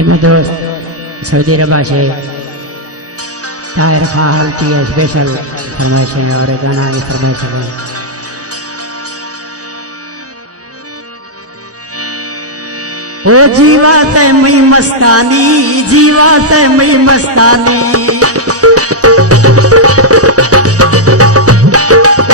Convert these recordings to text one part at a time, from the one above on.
એમાં દોસ્ત સऊदी अरब से ताहिर खान की स्पेशल फरमाइश है और गाना की फरमाइश है। ओ जीवा ते मई मस्तानी, जीवा ते मई मस्तानी,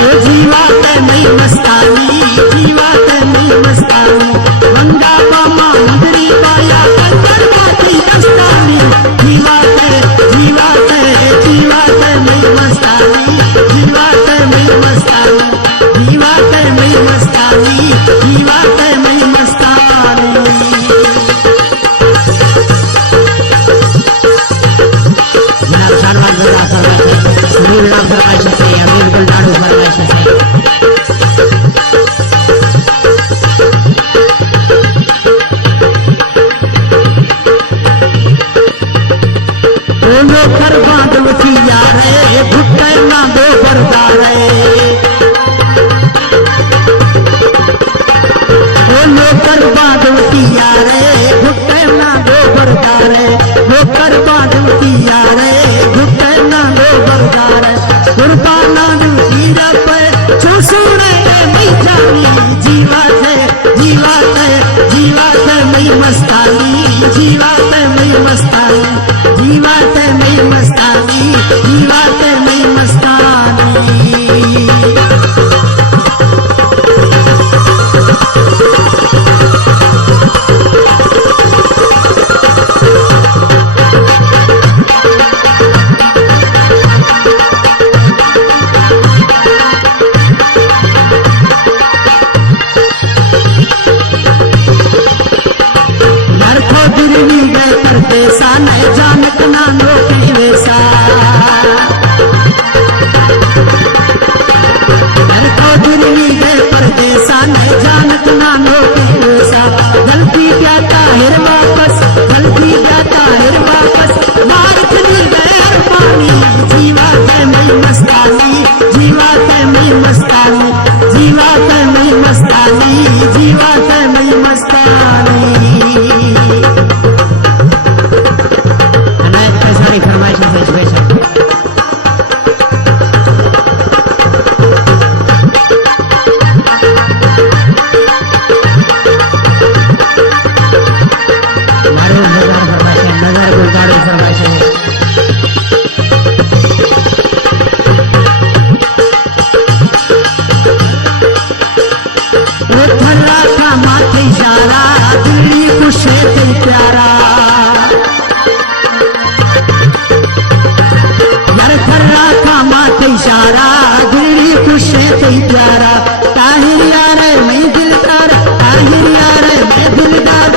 ओ जीवा ते मई मस्तानी, जीवा ते मई मस्तानी, गंगा मामा मंदरी वाया कंकर बाती मस्तानी, जीवा ते मई मस्तानी, जीवा ते मई मस्तानी, जीवा ते मई मस्तानी, जीवा ते मई मस्तानी। फरमाइश से बिल्कुल नाड़ू फरमाइश से कर बांध उठिया रे भुट्टे ना दो बरदारे, कर बांध उठिया रे भुट्टे ना दो बरदारे, कर बांध उठिया रे भुट्टे ना दो बरदारे, कुर्बाना दूसरा पे चूसुरे मई जानी, जीवा ते मई मस्तानी, जीवा ते मई मस्तानी, जीवा ते मई मस्तानी, जीवा ते मई मस्तानी। जानक ना नौकरी वैसा परदेसा न जानक ना नौकरी वैसा, गलती क्या ताहिर वापस, गलती क्या ताहिर वापस, मार्ग मिल गए पानी, जीवा ते मई मस्तानी, जीवा ते मई मस्तानी, जीवा ते मई मस्तानी, जीवा ते मई मस्तानी। फरमाइश से स्पेशल नजर गुलगाड़ो फरमाइश है। वो थर्रा था माथे इशारा, दिल्ली खुश है प्यारा, इशारा दिल्ली खुश है कोई प्यारा, ताहिर यार मैं दिलदार, ताहिर यार मैं दिलदार,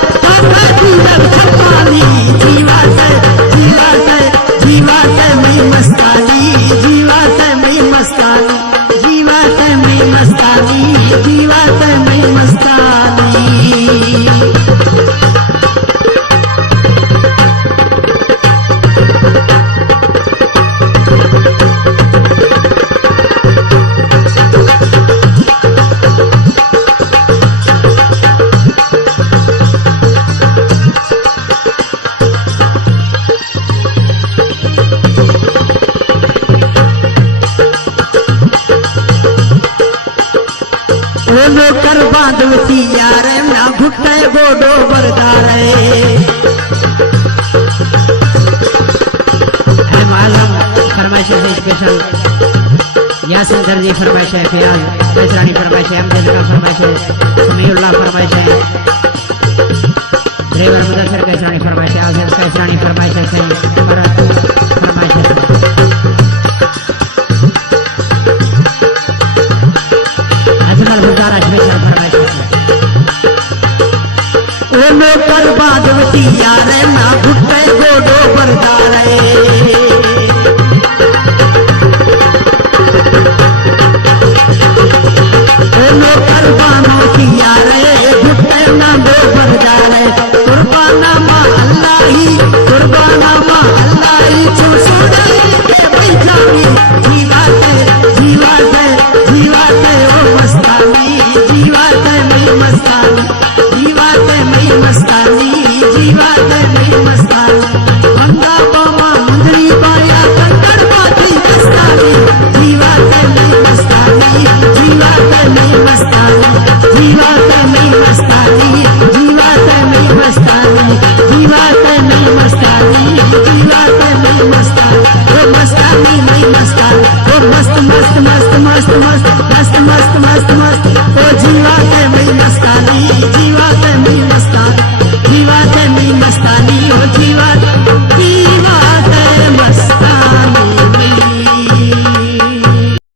जीवा ते मई मस्तानी, जीवा ते मई मस्तानी, जीवा ते मई मस्तानी, जीवा ते मई मस्तानी। कर बांधवती यार ना भुट्टे गोडो बरदारे, मालम फरमाइश है स्पेशल यासिन दर्जी फरमाइश है, फिराज कैसरानी फरमाइश है, अमजद का फरमाइश है, समीउल्लाह फरमाइश है, ड्राइवर मुदस्सिर कैसरानी फरमाइश है, आसिफ कैसरानी फरमाइश है, भरत फरमाइश है। कर बांधवती यार ना भुट्टे गोडो बरदारे, कर बांधवती यार भुट्टे ना दो बरदारे, कुर्बाना माँ अल्लाह ही, कुर्बाना माँ अल्लाह ही, चूसुरे मई जानी, जीवा ते ओ मस्तानी, जीवा ते मई मस्तानी, जीवा ते मई मस्तानी, जीवा ते मई जीवा के मैं मस्तानी